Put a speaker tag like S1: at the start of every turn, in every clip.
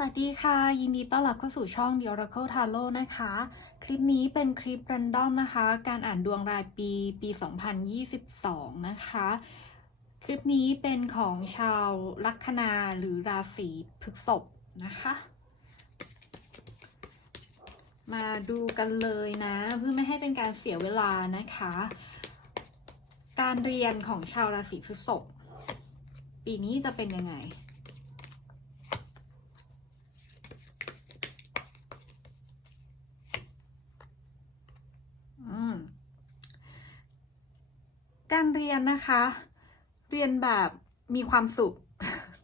S1: สวัสดีค่ะ ยินดีต้อนรับเข้าสู่ช่อง The Oracle Tarot นะคะ คลิปนี้เป็นคลิป r รนดอมนะคะ การอ่านดวงรายปีปี 2022 นะคะ คลิปนี้เป็นของชาวลัคนาหรือราศีพฤษภนะคะ มาดูกันเลยนะ เพื่อไม่ให้เป็นการเสียเวลานะคะ การเรียนของชาวราศีพฤษภปีนี้จะเป็นยังไง อืม การเรียนนะคะ เรียนแบบมีความสุข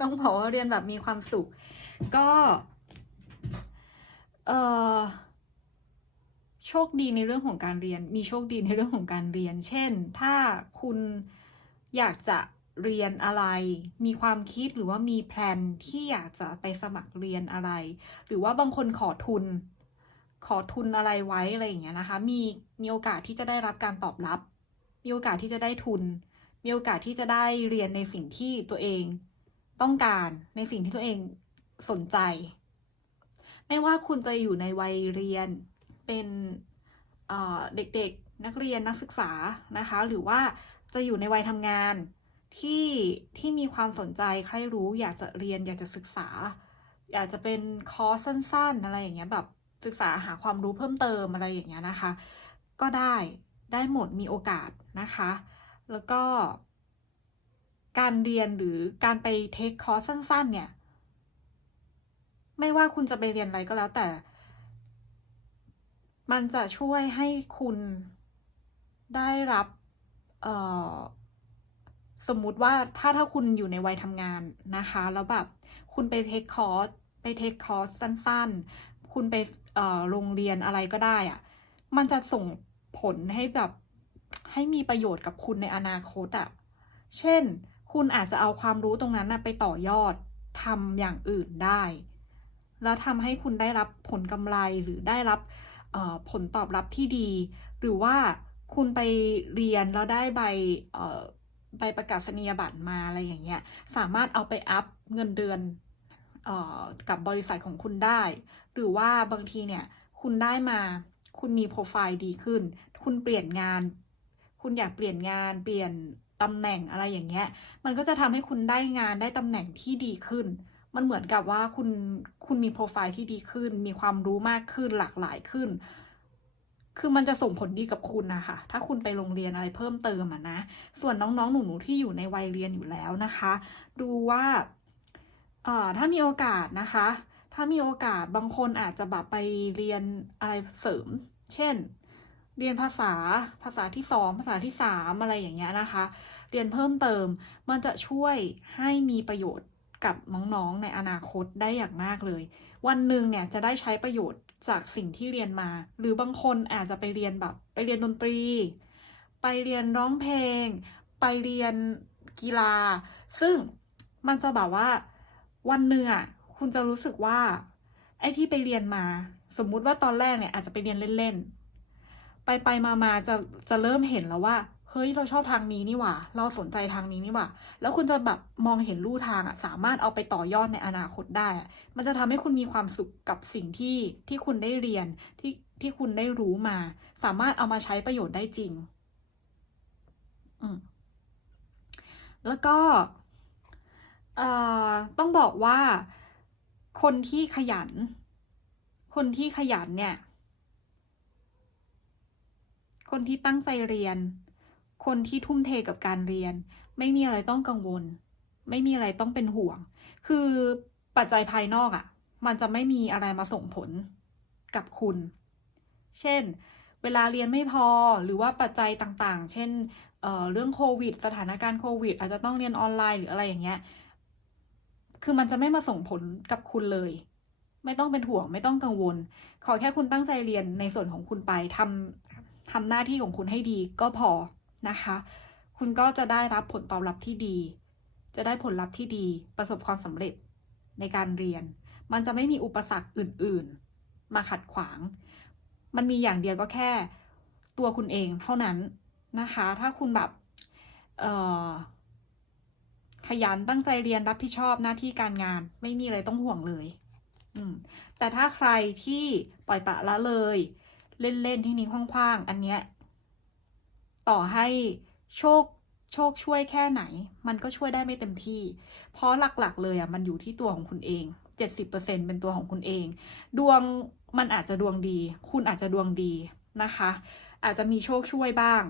S1: ต้องบอกว่าเรียนแบบมีความสุข ก็เออโชคดีในเรื่องของการเรียน มีโชคดีในเรื่องของการเรียน เช่น ถ้าคุณอยากจะเรียนอะไร มีความคิดหรือว่ามีแพลนที่อยากจะไปสมัครเรียนอะไร หรือว่าบางคนขอทุน ขอทุนอะไรไว้อะไรอย่างเงี้ยนะคะ มีมีโอกาสที่จะได้รับการตอบรับ มีโอกาสที่จะได้ทุน มีโอกาสที่จะได้เรียนในสิ่งที่ตัวเองต้องการในสิ่งที่ตัวเองสนใจ ไม่ว่าคุณจะอยู่ในวัยเรียนเป็นเเด็กๆนักเรียนนักศึกษานะคะ หรือว่าจะอยู่ในวัยทำงานที่ที่มีความสนใจใครรู้อยากจะเรียนอยากจะศึกษา อยากจะเป็นคอร์สสั้น ๆ อะไรอย่างเงี้ยแบบศึกษาหาความรู้เพิ่มเติมอะไรอย่างเงี้ยนะคะ ก็ได้ ได้หมดมีโอกาสนะคะ แล้วก็การเรียนหรือการไปเทคคอร์สสั้น ๆ เนี่ย ไม่ว่าคุณจะไปเรียนอะไรก็แล้วแต่ มันจะช่วยให้คุณได้รับสมมุติว่าถ้าถ้าคุณอยู่ในวัยทำงานนะคะ แล้วแบบคุณไปเทคคอร์สไปเทคคอร์สสั้น ๆ คุณไปโรงเรียนอะไรก็ได้อะมันจะส่ง ผลให้แบบให้มีประโยชน์กับคุณในอนาคตอะเช่น คุณอาจจะเอาความรู้ตรงนั้นนะไปต่อยอดทำอย่างอื่นได้ แล้วทำให้คุณได้รับผลกำไรหรือได้รับผลตอบรับที่ดี หรือว่าคุณไปเรียนแล้วได้ใบใบประกาศนียบัตรมาอะไรอย่างเงี้ย สามารถเอาไปอัพเงินเดือนออกับบริษัทของคุณได้ หรือว่าบางทีเนี่ย คุณได้มา คุณมีโปรไฟล์ดีขึ้น คุณเปลี่ยนงาน คุณอยากเปลี่ยนงาน เปลี่ยนตำแหน่งอะไรอย่างเงี้ย มันก็จะทำให้คุณได้งานได้ตำแหน่งที่ดีขึ้น มันเหมือนกับว่าคุณ คุณมีโปรไฟล์ที่ดีขึ้น มีความรู้มากขึ้น หลากหลายขึ้น คือมันจะส่งผลดีกับคุณนะคะ ถ้าคุณไปโรงเรียนอะไรเพิ่มเติมอะนะ ส่วนน้องๆ หนูๆ ที่อยู่ในวัยเรียนอยู่แล้วนะคะ ดูว่า เอ่อ ถ้ามีโอกาสนะคะ ถ้ามีโอกาสบางคนอาจจะแบบไปเรียนอะไรเสริม เช่น เรียนภาษาภาษาที่สองภาษาที่สามอะไรอย่างเงี้ยนะคะ เรียนเพิ่มเติมมันจะช่วยให้มีประโยชน์กับน้องๆในอนาคตได้อย่างมากเลย วันหนึ่งเนี่ยจะได้ใช้ประโยชน์จากสิ่งที่เรียนมา หรือบางคนอาจจะไปเรียนแบบ ไปเรียนดนตรี ไปเรียนร้องเพลง ไปเรียนกีฬา ซึ่งมันจะแบบว่าวันหนึ่งอะ คุณจะรู้สึกว่า ไอ้ที่ไปเรียนมา สมมุติว่าตอนแรกเนี่ยอาจจะไปเรียนเล่นๆ ไปไปมามาจะจะเริ่มเห็นแล้วว่า เฮ้ยเราชอบทางนี้นี่หว่า เราสนใจทางนี้นี่หว่า แล้วคุณจะแบบมองเห็นลู่ทางอะสามารถเอาไปต่อยอดในอนาคตได้ มันจะทำให้คุณมีความสุขกับสิ่งที่ที่คุณได้เรียนที่ที่คุณได้รู้มา สามารถเอามาใช้ประโยชน์ได้จริง อืมแล้วก็เอ่อต้องบอกว่า คนที่ขยัน คนที่ขยันเนี่ย คนที่ตั้งใจเรียน คนที่ทุ่มเทกับการเรียน ไม่มีอะไรต้องกังวล ไม่มีอะไรต้องเป็นห่วง คือปัจจัยภายนอกอะ่ะ มันจะไม่มีอะไรมาส่งผลกับคุณ เช่น เวลาเรียนไม่พอหรือว่าปัจจัยต่างๆ เช่นเเรื่องโควิด สถานการณ์โควิด อาจจะต้องเรียนออนไลน์หรืออะไรอย่างเงี้ย คือมันจะไม่มาส่งผลกับคุณเลย ไม่ต้องเป็นห่วงไม่ต้องกังวล ขอแค่คุณตั้งใจเรียนในส่วนของคุณไปทำทำหน้าที่ของคุณให้ดีก็พอนะคะ คุณก็จะได้รับผลตอบรับที่ดี จะได้ผลลัพธ์ที่ดีประสบความสำเร็จในการเรียน มันจะไม่มีอุปสรรคอื่น ๆ มาขัดขวาง มันมีอย่างเดียวก็แค่ตัวคุณเองเท่านั้นนะคะ ถ้าคุณแบบ เอ่อ ขยันตั้งใจเรียนรับผิดชอบหน้าที่การงาน ไม่มีอะไรต้องห่วงเลย อืม แต่ถ้าใครที่ปล่อยปละละเลย เล่นๆที่นี้คว้างๆอันเนี้ยต่อให้โชคโชคช่วยแค่ไหน มันก็ช่วยได้ไม่เต็มที่ เพราะหลักๆ เลยอะมันอยู่ที่ตัวของคุณเอง 70%เป็นตัวของคุณเอง ดวงมันอาจจะดวงดี คุณอาจจะดวงดีนะคะ อาจจะมีโชคช่วยบ้าง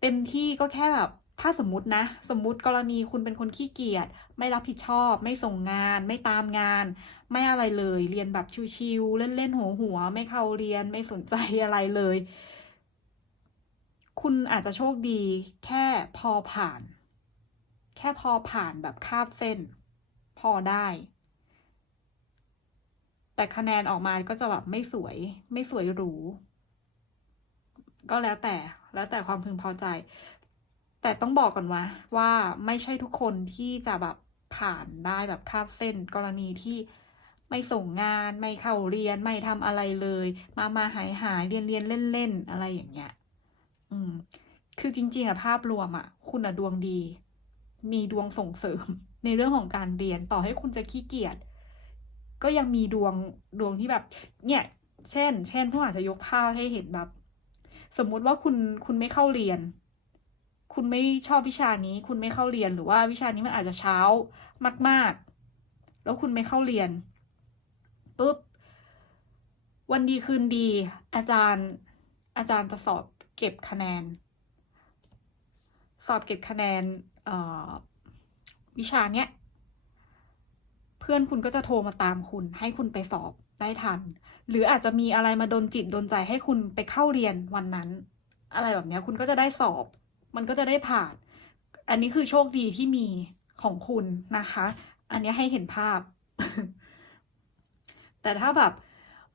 S1: เต็มที่ก็แค่แบบ ถ้าสมมตินะ สมมติกรณีคุณเป็นคนขี้เกียจไม่รับผิดชอบ ไม่ส่งงาน ไม่ตามงาน ไม่อะไรเลย เรียนแบบชิวๆเล่นๆหัวหัวๆไม่เข้าเรียนไม่สนใจอะไรเลย คุณอาจจะโชคดี แค่พอผ่าน แค่พอผ่านแบบคาบเส้น พอได้ แต่คะแนนออกมาก็จะแบบไม่สวย ไม่สวยหรูก็แล้วแต่แล้วแต่ความพึงพอใจ แต่ต้องบอกก่อนว่าว่าไม่ใช่ทุกคนที่จะแบบผ่านได้แบบคาบเส้นกรณีที่ไม่ส่งงานไม่เข้าเรียนไม่ทำอะไรเลย มามาหายหายเรียนเรียนเล่นเล่นอะไรอย่างเงี้ย อืม คือจริง ๆอะภาพรวมอะคุณอะดวงดี มีดวงส่งเสริม ในเรื่องของการเรียนต่อให้คุณจะขี้เกียจก็ยังมีดวงดวงที่แบบ เนี่ย เช่น เช่นผู้อาจจะยกภาพให้เห็นแบบ สมมุติว่าคุณคุณไม่เข้าเรียน คุณไม่ชอบวิชานี้ คุณไม่เข้าเรียนหรือว่าวิชานี้มันอาจจะเช้ามาก ๆ แล้วคุณไม่เข้าเรียนปุ๊บวันดีคืนดี อาจารย์อาจารย์จะสอบเก็บคะแนน สอบเก็บคะแนนวิชาเนี้ยเพื่อนคุณก็จะโทรมาตามคุณ ให้คุณไปสอบได้ทัน หรืออาจจะมีอะไรมาดนจิตดนใจให้คุณไปเข้าเรียนวันนั้น อะไรแบบเนี้ยคุณก็จะได้สอบ มันก็จะได้ผ่าน อันนี้คือโชคดีที่มีของคุณนะคะ อันนี้ให้เห็นภาพ แต่ถ้าแบบ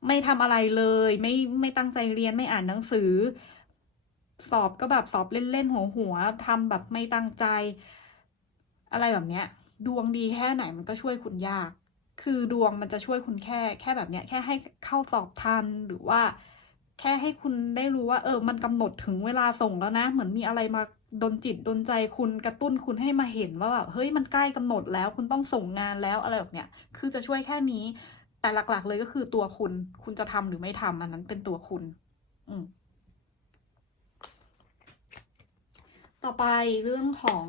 S1: ไม่ทำอะไรเลย ไม่ไม่ตั้งใจเรียนไม่อ่านหนังสือ สอบก็แบบสอบเล่นๆหัวหัวๆทำแบบไม่ตั้งใจ อะไรแบบเนี้ย ดวงดีแค่ไหนมันก็ช่วยคุณยาก คือดวงมันจะช่วยคุณแค่ แค่แบบเนี้ย แค่ให้เข้าสอบทันหรือว่า แค่ให้คุณได้รู้ว่า เออ มันกำหนดถึงเวลาส่งแล้วนะ เหมือนมีอะไรมาดนจิตดนใจคุณกระตุ้นคุณให้มาเห็นว่าแบบเฮ้ยมันใกล้กำหนดแล้ว คุณต้องส่งงานแล้วอะไรแบบเนี้ยคือจะช่วยแค่นี้ แต่หลักๆ เลยก็คือตัวคุณ คุณจะทำหรือไม่ทำอันนั้นเป็นตัวคุณ อืมต่อไปเรื่องของ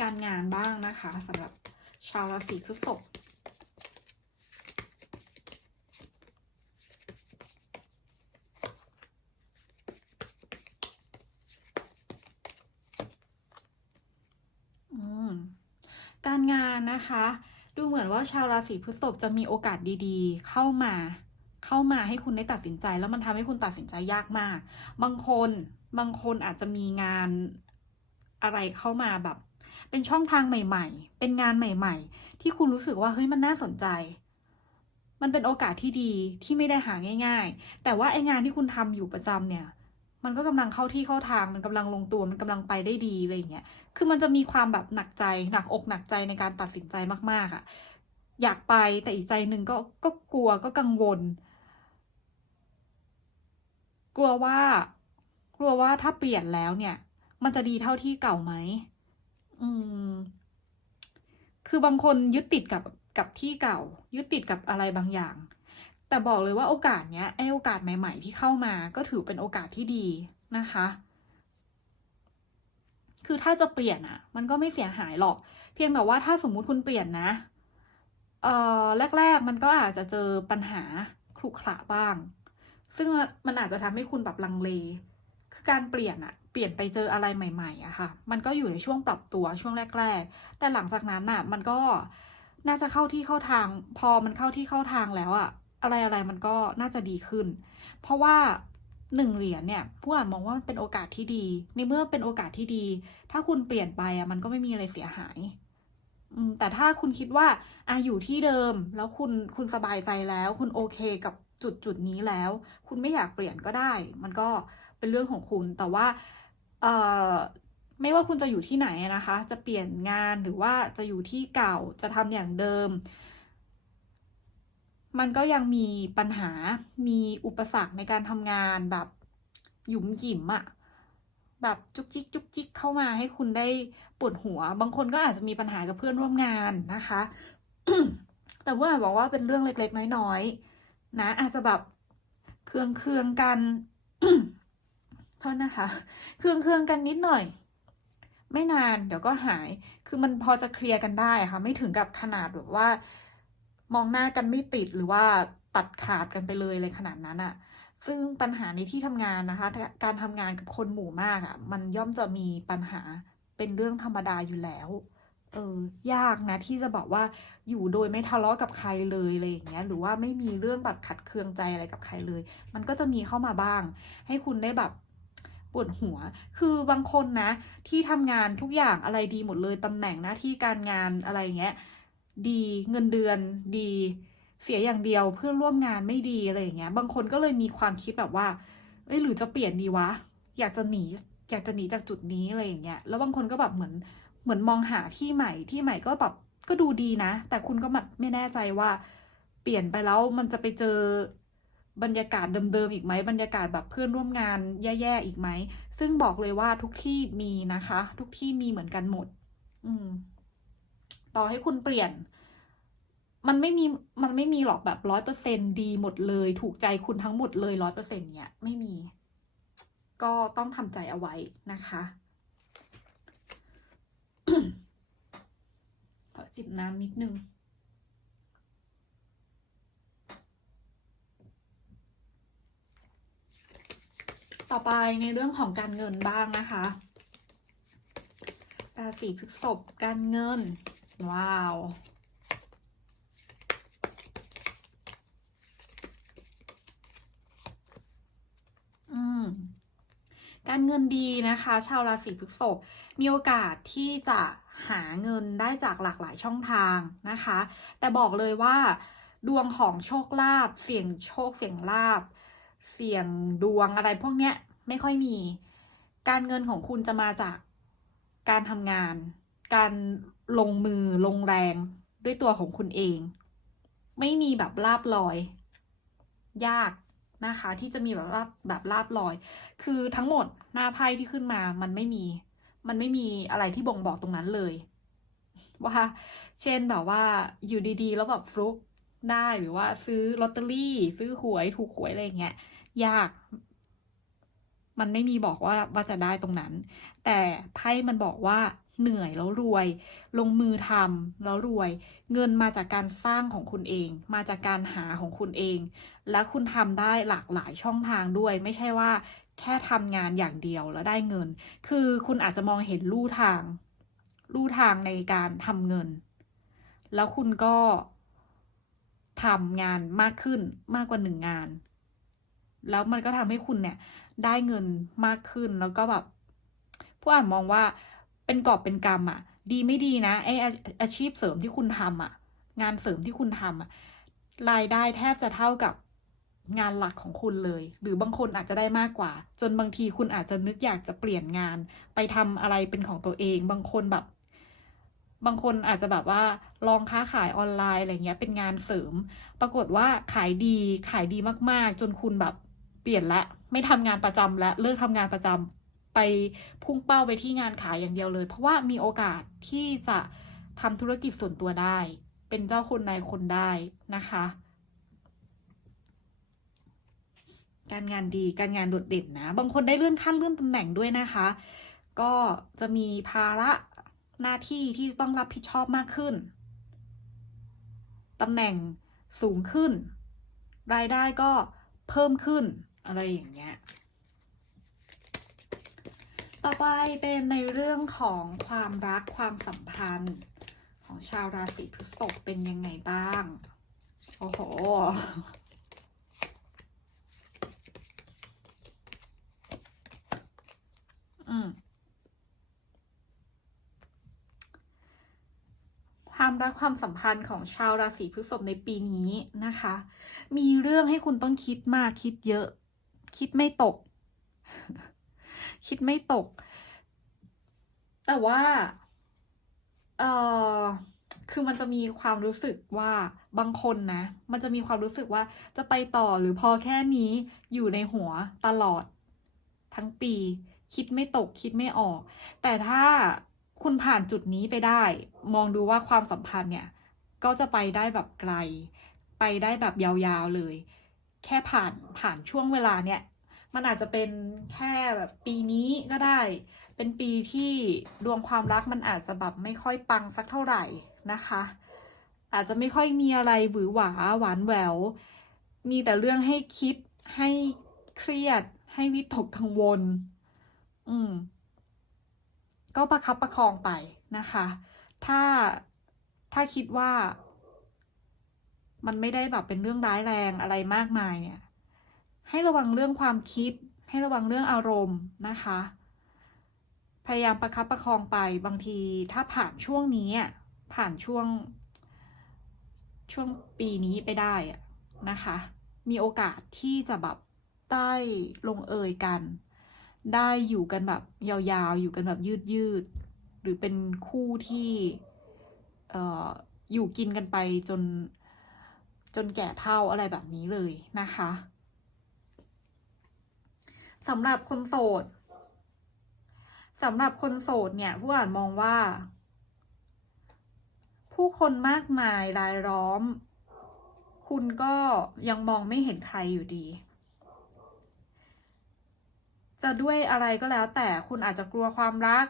S1: การงานบ้างนะคะสำหรับชาวราศีพฤษภอืม การงานนะคะ ดูเห มือนว่าชาวราศีพฤษภจะมีโอกาสดีๆ เข้ามา เข้ามาให้คุณได้ตัดสินใจ แล้วมันทำให้คุณตัดสินใจยากมาก บางคนบางคนอาจจะมีงานอะไรเข้ามาแบบ เป็นช่องทางใหม่ ๆ เป็นงานใหม่ ๆ ที่คุณรู้สึกว่าเฮ้ยมันน่าสนใจ มันเป็นโอกาสที่ดีที่ไม่ได้หาง่าย ๆ แต่ว่าไองานที่คุณทำอยู่ประจำเนี่ย มันก็กำลังเข้าที่เข้าทางมันกำลังลงตัวมันกำลังไปได้ดีอะไรเงี้ยคือมันจะมีความแบบหนักใจหนักอกหนักใจในการตัดสินใจมากๆอะอยากไปแต่อีกใจหนึ่งก็ก็กลัวก็กังวล กลัวว่า กลัวว่าถ้าเปลี่ยนแล้วเนี่ย มันจะดีเท่าที่เก่าไหมอืม คือบางคนยึดติดกับกับที่เก่า ยึดติดกับอะไรบางอย่าง แต่บอกเลยว่าโอกาสเนี้ยไอโอกาสใหม่ ๆ ที่เข้ามาก็ถือเป็นโอกาสที่ดีนะคะ คือถ้าจะเปลี่ยนอะมันก็ไม่เสียหายหรอก เพียงแต่ว่าถ้าสมมุติคุณเปลี่ยนนะเอ่อแรก ๆ มันก็อาจจะเจอปัญหาขรุขระบ้าง ซึ่งมันอาจจะทำให้คุณแบบลังเล คือการเปลี่ยนอะเปลี่ยนไปเจออะไรใหม่ๆอะค่ะ มันก็อยู่ในช่วงปรับตัวช่วงแรก ๆ แต่หลังจากนั้นอะมันก็น่าจะเข้าที่เข้าทาง พอมันเข้าที่เข้าทางแล้วอะ อะไรอะไรมันก็น่าจะดีขึ้น เพราะว่าหนึ่งเหรียญเนี่ยผู้อ่านมองว่ามันเป็นโอกาสที่ดี ในเมื่อเป็นโอกาสที่ดี ถ้าคุณเปลี่ยนไปอะมันก็ไม่มีอะไรเสียหายแต่ถ้าคุณคิดว่าอะอยู่ที่เดิมแล้วคุณคุณสบายใจแล้ว คุณโอเคกับจุดจุดนี้แล้ว คุณไม่อยากเปลี่ยนก็ได้ มันก็เป็นเรื่องของคุณ แต่ว่าเอ่อไม่ว่าคุณจะอยู่ที่ไหนนะคะ จะเปลี่ยนงานหรือว่าจะอยู่ที่เก่าจะทำอย่างเดิม มันก็ยังมีปัญหา มีอุปสรรคในการทำงานแบบหยุมหยิมอะแบบจุกจิกจุกจิกเข้ามาให้คุณได้ปวดหัว บางคนก็อาจจะมีปัญหากับเพื่อนร่วมงานนะคะ แต่ว่าบอกว่าเป็นเรื่องเล็กๆ น้อยๆ นะ อาจจะแบบเคืองเคืองกันโทษนะคะ เคืองเคืองกันนิดหน่อย ไม่นานเดี๋ยวก็หาย คือมันพอจะเคลียร์กันได้ะค่ะ ไม่ถึงกับขนาดแบบว่า มองหน้ากันไม่ติดหรือว่าตัดขาดกันไปเลยเลยขนาดนั้นอะซึ่งปัญหาในที่ทำงานนะคะ การทำงานกับคนหมู่มากอะมันย่อมจะมีปัญหาเป็นเรื่องธรรมดาอยู่แล้ว เออ ยากนะที่จะบอกว่าอยู่โดยไม่ทะเลาะกับใครเลยอะไรอย่างเงี้ย หรือว่าไม่มีเรื่องแบบขัดเคืองใจอะไรกับใครเลย มันก็จะมีเข้ามาบ้าง ให้คุณได้แบบปวดหัว คือบางคนนะ ที่ทำงานทุกอย่างอะไรดีหมดเลยตำแหน่งหน้าที่การงานอะไรอย่างเงี้ย ดีเงินเดือนดี เสียอย่างเดียวเพื่อนร่วมงานไม่ดีอะไรอย่างเงี้ย บางคนก็เลยมีความคิดแบบว่าเอ้ยหรือจะเปลี่ยนดีวะ อยากจะหนี อยากจะหนีจากจุดนี้อะไรอย่างเงี้ย แล้วบางคนก็แบบเหมือนเหมือนมองหาที่ใหม่ที่ใหม่ก็แบบก็ดูดีนะ แต่คุณก็แบบไม่แน่ใจว่า เปลี่ยนไปแล้วมันจะไปเจอบรรยากาศเดิมๆอีกไหมบรรยากาศแบบเพื่อนร่วมงานแย่ๆอีกไหม ซึ่งบอกเลยว่าทุกที่มีนะคะ ทุกที่มีเหมือนกันหมด อืม ต่อให้คุณเปลี่ยน มันไม่มีมันไม่มีหรอกแบบร้อยเปอร์เซ็นดีหมดเลย ถูกใจคุณทั้งหมดเลยร้อยเปอร์เซ็นเนี้ยไม่มี ก็ต้องทำใจเอาไว้นะคะขอจิบน้ำนิดนึงต่อไปในเรื่องของการเงินบ้างนะคะ ราศีพฤษภการเงิน ว้าว อืม การเงินดีนะคะ ชาวราศีพฤษภมีโอกาสที่จะหาเงินได้จากหลากหลายช่องทางนะคะ แต่บอกเลยว่าดวงของโชคลาภเสี่ยงโชคเสี่ยงลาภเสี่ยงดวงอะไรพวกเนี้ยไม่ค่อยมี การเงินของคุณจะมาจากการทำงาน การลงมือลงแรงด้วยตัวของคุณเอง ไม่มีแบบลาบลอย ยากนะคะ ที่จะมีแบบลาบแบบลาบลอย คือทั้งหมดหน้าไพ่ที่ขึ้นมามันไม่มี มันไม่มีอะไรที่บ่งบอกตรงนั้นเลย ว่าเช่นแบบว่าอยู่ดีๆ แล้วแบบฟลุกได้หรือว่าซื้อลอตเตอรี่ ซื้อหวยถูกหวยอะไรเงี้ยยาก มันไม่มีบอกว่าว่าจะได้ตรงนั้น แต่ไพ่มันบอกว่า เหนื่อยแล้วรวย ลงมือทำแล้วรวย เงินมาจากการสร้างของคุณเอง มาจากการหาของคุณเอง และคุณทำได้หลากหลายช่องทางด้วย ไม่ใช่ว่าแค่ทำงานอย่างเดียวแล้วได้เงิน คือคุณอาจจะมองเห็นลู่ทาง ลู่ทางในการทำเงิน แล้วคุณก็ทำงานมากขึ้นมากกว่าหนึ่งงาน แล้วมันก็ทำให้คุณเนี่ยได้เงินมากขึ้นแล้วก็แบบผู้อ่านมองว่า เป็นกอบเป็นกรรมอะดีไม่ดีนะไออาอาชีพเสริมที่คุณทำอะงานเสริมที่คุณทำอะรายได้แทบจะเท่ากับงานหลักของคุณเลย หรือบางคนอาจจะได้มากกว่า จนบางทีคุณอาจจะนึกอยากจะเปลี่ยนงาน ไปทำอะไรเป็นของตัวเอง บางคนแบบ บางคนอาจจะแบบว่า ลองค้าขายออนไลน์อะไรเงี้ย เป็นงานเสริม ปรากฏว่าขายดีขายดีมากๆ จนคุณแบบเปลี่ยนละ ไม่ทำงานประจำและเลิกทำงานประจำ ไปพุ่งเป้าไปที่งานขายอย่างเดียวเลย เพราะว่ามีโอกาสที่จะทำธุรกิจส่วนตัวได้ เป็นเจ้าคนนายคนได้นะคะ การงานดีการงานโดดเด่นนะ บางคนได้เลื่อนขั้นเลื่อนตำแหน่งด้วยนะคะ ก็จะมีภาระหน้าที่ที่ต้องรับผิดชอบมากขึ้นตำแหน่งสูงขึ้น รายได้ก็เพิ่มขึ้นอะไรอย่างเงี้ย ต่อไปเป็นในเรื่องของความรักความสัมพันธ์ ของชาวราศีพฤษภเป็นยังไงบ้าง โอ้โหอืมความรักความสัมพันธ์ของชาวราศีพฤษภในปีนี้นะคะ มีเรื่องให้คุณต้องคิดมากคิดเยอะ คิดไม่ตก คิดไม่ตก แต่ว่า เออคือมันจะมีความรู้สึกว่าบางคนนะ มันจะมีความรู้สึกว่าจะไปต่อหรือพอแค่นี้อยู่ในหัวตลอดทั้งปี คิดไม่ตกคิดไม่ออก แต่ถ้าคุณผ่านจุดนี้ไปได้ มองดูว่าความสัมพันธ์เนี่ย ก็จะไปได้แบบไกล ไปได้แบบยาวๆเลย แค่ผ่านผ่านช่วงเวลาเนี้ย มันอาจจะเป็นแค่แบบปีนี้ก็ได้ เป็นปีที่ดวงความรักมันอาจจะแบบไม่ค่อยปังสักเท่าไหร่นะคะ อาจจะไม่ค่อยมีอะไรหวือหวาหวานแหวว มีแต่เรื่องให้คิดให้เครียด ให้วิตกกังวล อืม ก็ประคับประคองไปนะคะ ถ้าถ้าคิดว่า มันไม่ได้แบบเป็นเรื่องร้ายแรงอะไรมากมายเนี่ย ให้ระวังเรื่องความคิด ให้ระวังเรื่องอารมณ์นะคะ พยายามประคับประคองไปบางทีถ้าผ่านช่วงนี้ผ่านช่วง ช่วงปีนี้ไปได้อะนะคะ มีโอกาสที่จะแบบได้ลงเอยกัน ได้อยู่กันแบบยาวๆ อยู่กันแบบยืดๆ หรือเป็นคู่ที่เอ่ออยู่กินกันไปจนจนแก่เท่าอะไรแบบนี้เลยนะคะ สำหรับคนโสดสำหรับคนโสดเนี่ย ผู้อ่านมองว่า ผู้คนมากมายรายล้อม คุณก็ยังมองไม่เห็นใครอยู่ดี จะด้วยอะไรก็แล้ว แต่คุณอาจจะกลัวความรัก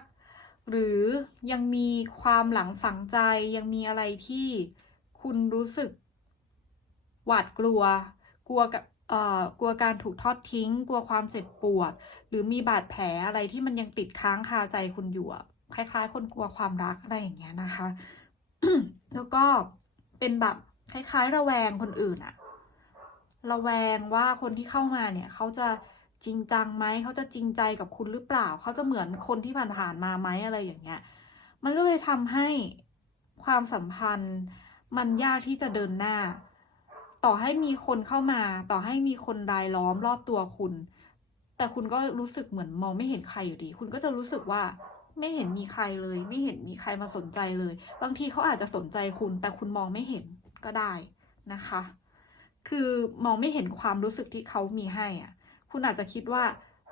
S1: หรือยังมีความหลังฝังใจยังมีอะไรที่คุณรู้สึกหวาดกลัว กลัวกับ กลัวการถูกทอดทิ้ง กลัวความเจ็บปวด หรือมีบาดแผลอะไรที่มันยังติดค้างคาใจคุณอยู่คล้ายๆ คนกลัวความรักอะไรอย่างเงี้ยนะคะ แล้วก็เป็นแบบคล้ายๆ ระแวงคนอื่นอะระแวงว่าคนที่เข้ามาเนี่ยเขาจะจริงจังไหมเขาจะจริงใจกับคุณหรือเปล่า เขาจะเหมือนคนที่ผ่านๆมาไหมอะไรอย่างเงี้ย มันก็เลยทำให้ความสัมพันธ์มันยากที่จะเดินหน้า ต่อให้มีคนเข้ามา ต่อให้มีคนรายล้อมรอบตัวคุณ แต่คุณก็รู้สึกเหมือนมองไม่เห็นใครอยู่ดี คุณก็จะรู้สึกว่าไม่เห็นมีใครเลย ไม่เห็นมีใครมาสนใจเลย บางทีเขาอาจจะสนใจคุณ แต่คุณมองไม่เห็นก็ได้นะคะ คือมองไม่เห็นความรู้สึกที่เขามีให้อะ คุณอาจจะคิดว่า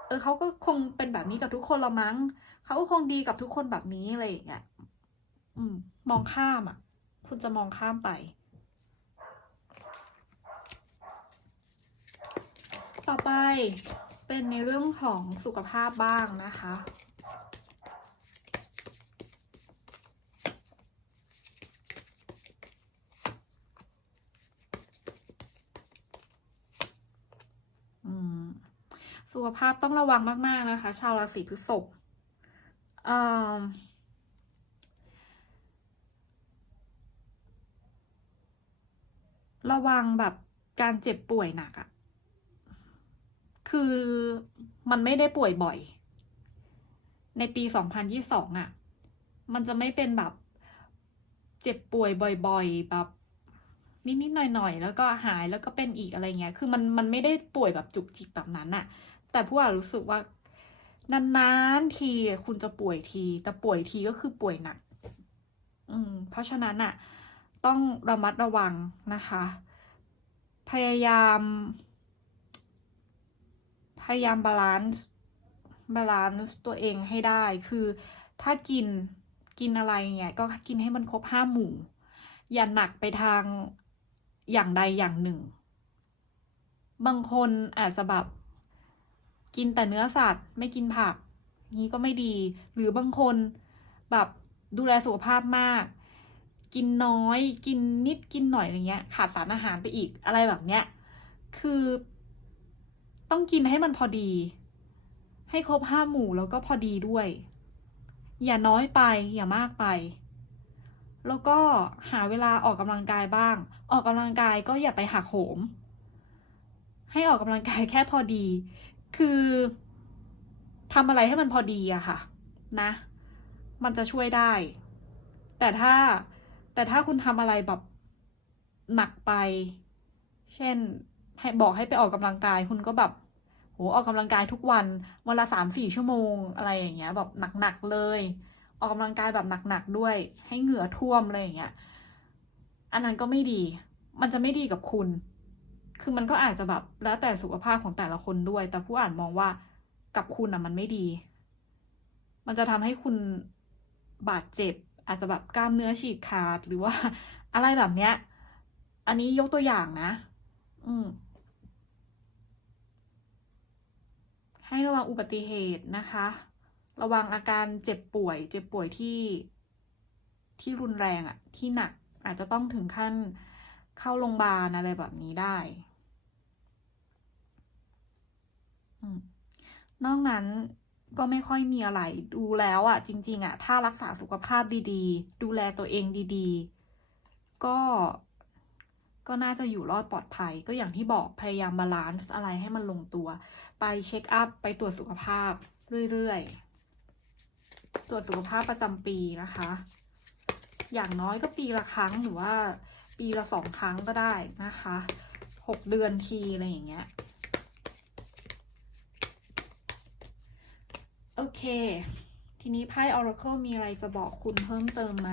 S1: เออเขาก็คงเป็นแบบนี้กับทุกคนละมั้งเขาก็คงดีกับทุกคนแบบนี้อะไรอย่างเงี้ยอืม มองข้ามอะ คุณจะมองข้ามไป ต่อไปเป็นในเรื่องของสุขภาพบ้างนะคะอืมสุขภาพต้องระวังมาก ๆ นะคะ ชาวราศีพฤษภระวังแบบการเจ็บป่วยหนักอะ คือมันไม่ได้ป่วยบ่อย ในปี 2022อะมันจะไม่เป็นแบบเจ็บป่วยบ่อยๆ แบบนิดๆหน่อยๆ แล้วก็หายแล้วก็เป็นอีกอะไรเงี้ย คือมันมันไม่ได้ป่วยแบบจุกจิกแบบนั้นอะแต่ผู้อ่ารู้สึกว่านานๆทีคุณจะป่วยที แต่ป่วยทีก็คือป่วยหนัก อืม เพราะฉะนั้นอะต้องระมัดระวังนะคะ พยายาม พยายามบาลานซ์บาลานซ์ตัวเองให้ได้ คือถ้ากินกินอะไรเนี่ยก็กินให้มันครบห้าหมู่ อย่าหนักไปทางอย่างใดอย่างหนึ่ง บางคนอาจจะแบบกินแต่เนื้อสัตว์ ไม่กินผัก นี้ก็ไม่ดี หรือบางคนแบบดูแลสุขภาพมาก กินน้อย กินนิดกินหน่อยอะไรเงี้ย ขาดสารอาหารไปอีกอะไรแบบเนี้ย คือ ต้องกินให้มันพอดี ให้ครบห้าหมู่แล้วก็พอดีด้วย อย่าน้อยไปอย่ามากไป แล้วก็หาเวลาออกกำลังกายบ้าง ออกกำลังกายก็อย่าไปหักโหม ให้ออกกำลังกายแค่พอดี คือทำอะไรให้มันพอดีอะค่ะ นะ มันจะช่วยได้ แต่ถ้าแต่ถ้าคุณทำอะไรแบบหนักไป เช่น ให้บอกให้ไปออกกำลังกายคุณก็แบบ โหออกกำลังกายทุกวันวันละสามสี่ชั่วโมงอะไรอย่างเงี้ยแบบหนักๆเลย ออกกำลังกายแบบหนักๆด้วย ให้เหงื่อท่วมอะไรอย่างเงี้ยอันนั้นก็ไม่ดี มันจะไม่ดีกับคุณ คือมันก็อาจจะแบบแล้วแต่สุขภาพของแต่ละคนด้วย แต่ผู้อ่านมองว่ากับคุณอะมันไม่ดี มันจะทำให้คุณบาดเจ็บ อาจจะแบบกล้ามเนื้อฉีกขาดหรือว่า อะไรแบบเนี้ย อันนี้ยกตัวอย่างนะ อืม ให้ระวังอุบัติเหตุนะคะ ระวังอาการเจ็บป่วย เจ็บป่วยที่ที่รุนแรงอะที่หนักอาจจะต้องถึงขั้นเข้าโรงพยาบาลอะไรแบบนี้ได้นอกนั้นก็ไม่ค่อยมีอะไรดูแล้วอะจริง ๆอะถ้ารักษาสุขภาพดีๆ ดูแลตัวเองดีๆ ก็ ก็น่าจะอยู่รอดปลอดภัย ก็อย่างที่บอกพยายามบาลานซ์อะไรให้มันลงตัว ไปเช็คอัพ ไปตรวจสุขภาพเรื่อยๆ ตรวจสุขภาพประจำปีนะคะ อย่างน้อยก็ปีละครั้งหรือว่าปีละสองครั้งก็ได้นะคะหกเดือนทีอะไรอย่างเงี้ย โอเค ทีนี้ไพ่ Oracle มีอะไรจะบอกคุณเพิ่มเติมไหม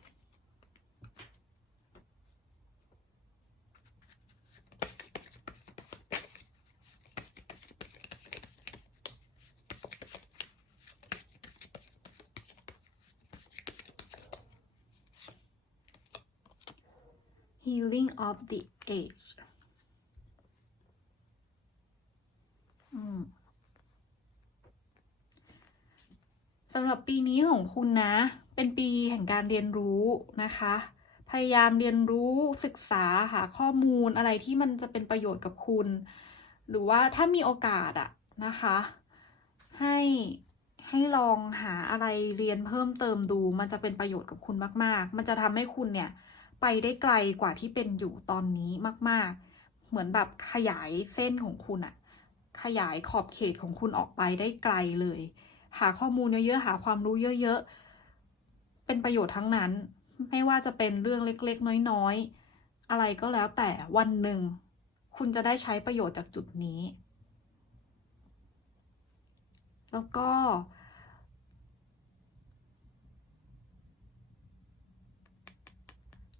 S1: Healing of the Age อืมสำหรับปีนี้ของคุณนะ เป็นปีแห่งการเรียนรู้นะคะ พยายามเรียนรู้ศึกษาหาข้อมูลอะไรที่มันจะเป็นประโยชน์กับคุณ หรือว่าถ้ามีโอกาสอะนะคะ ให้ให้ลองหาอะไรเรียนเพิ่มเติมดู มันจะเป็นประโยชน์กับคุณมาก ๆ มันจะทำให้คุณเนี่ย ไปได้ไกลกว่าที่เป็นอยู่ตอนนี้มาก ๆ เหมือนแบบขยายเส้นของคุณอะขยายขอบเขตของคุณออกไปได้ไกลเลย หาข้อมูลเยอะๆ หาความรู้เยอะๆ เป็นประโยชน์ทั้งนั้น ไม่ว่าจะเป็นเรื่องเล็กๆ น้อยๆ อะไรก็แล้วแต่วันหนึ่ง คุณจะได้ใช้ประโยชน์จากจุดนี้ แล้วก็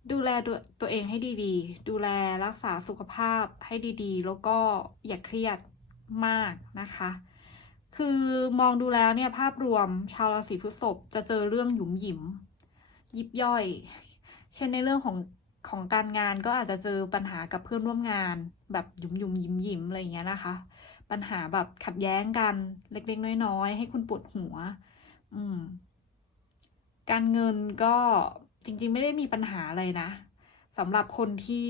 S1: ดูแลตัวตัวเองให้ดีๆ ดูแลรักษาสุขภาพให้ดีๆ แล้วก็อย่าเครียดมากนะคะ คือมองดูแล้วเนี่ยภาพรวมชาวราศีพฤษภจะเจอเรื่องหยุมหยิม ยิบย่อย เช่นในเรื่องของของการงานก็อาจจะเจอปัญหากับเพื่อนร่วมงาน แบบหยุมหยุมยิ้มยิ้มอะไรอย่างเงี้ยนะคะ ปัญหาแบบขัดแย้งกันเล็กๆน้อยๆให้คุณปวดหัว อืม การเงินก็ จริงๆ ไม่ได้มีปัญหาอะไรนะสำหรับคนที่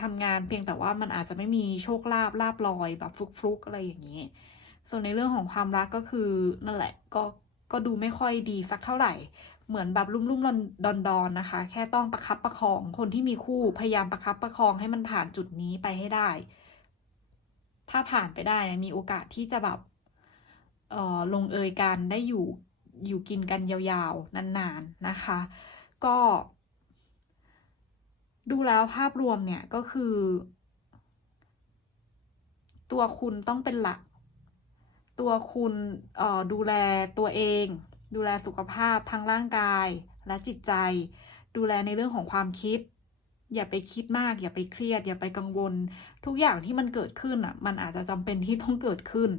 S1: ทำงานเพียงแต่ว่ามันอาจจะไม่มีโชคลาภลาบลอยแบบฟลุกๆอะไรอย่างนี้ ส่วนในเรื่องของความรักก็คือนั่นแหละก็ก็ดูไม่ค่อยดีสักเท่าไหร่ เหมือนแบบลุ่มๆดอนๆนนะคะ แค่ต้องประคับประคอง คนที่มีคู่พยายามประคับประคองให้มันผ่านจุดนี้ไปให้ได้ ถ้าผ่านไปได้นยมีโอกาสที่จะแบบเออลงเอยกันได้อยู่อยู่กินกันยาวๆ นานๆนะคะ ก็ ดูแล้วภาพรวมเนี่ยก็คือ ตัวคุณต้องเป็นหลัก ตัวคุณออดูแลตัวเอง ดูแลสุขภาพทั้งร่างกายและจิตใจ ดูแลในเรื่องของความคิด อย่าไปคิดมาก อย่าไปเครียด อย่าไปกังวล ทุกอย่างที่มันเกิดขึ้นอะ มันอาจจะจำเป็นที่ต้องเกิดขึ้น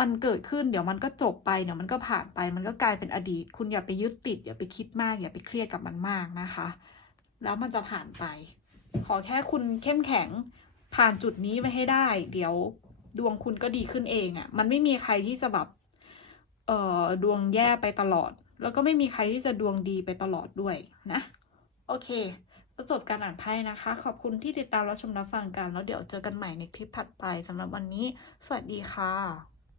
S1: มันเกิดขึ้นเดี๋ยวมันก็จบไปเดี๋ยวมันก็ผ่านไป มันก็กลายเป็นอดีต คุณอย่าไปยึดติดอย่าไปคิดมาก อย่าไปเครียดกับมันมากนะคะ แล้วมันจะผ่านไป ขอแค่คุณเข้มแข็งผ่านจุดนี้ไปให้ได้ เดี๋ยวดวงคุณก็ดีขึ้นเองอะ่ะ มันไม่มีใครที่จะแบบเอ่อดวงแย่ไปตลอด แล้วก็ไม่มีใครที่จะดวงดีไปตลอดด้วยนะ โอเคประจบการอ่านไพ่นะคะ ขอบคุณที่ติดตามรับชมรับฟังกัน แล้วเดี๋ยวเจอกันใหม่ในคลิปถัดไปสำหรับวันนี้ สวัสดีค่ะ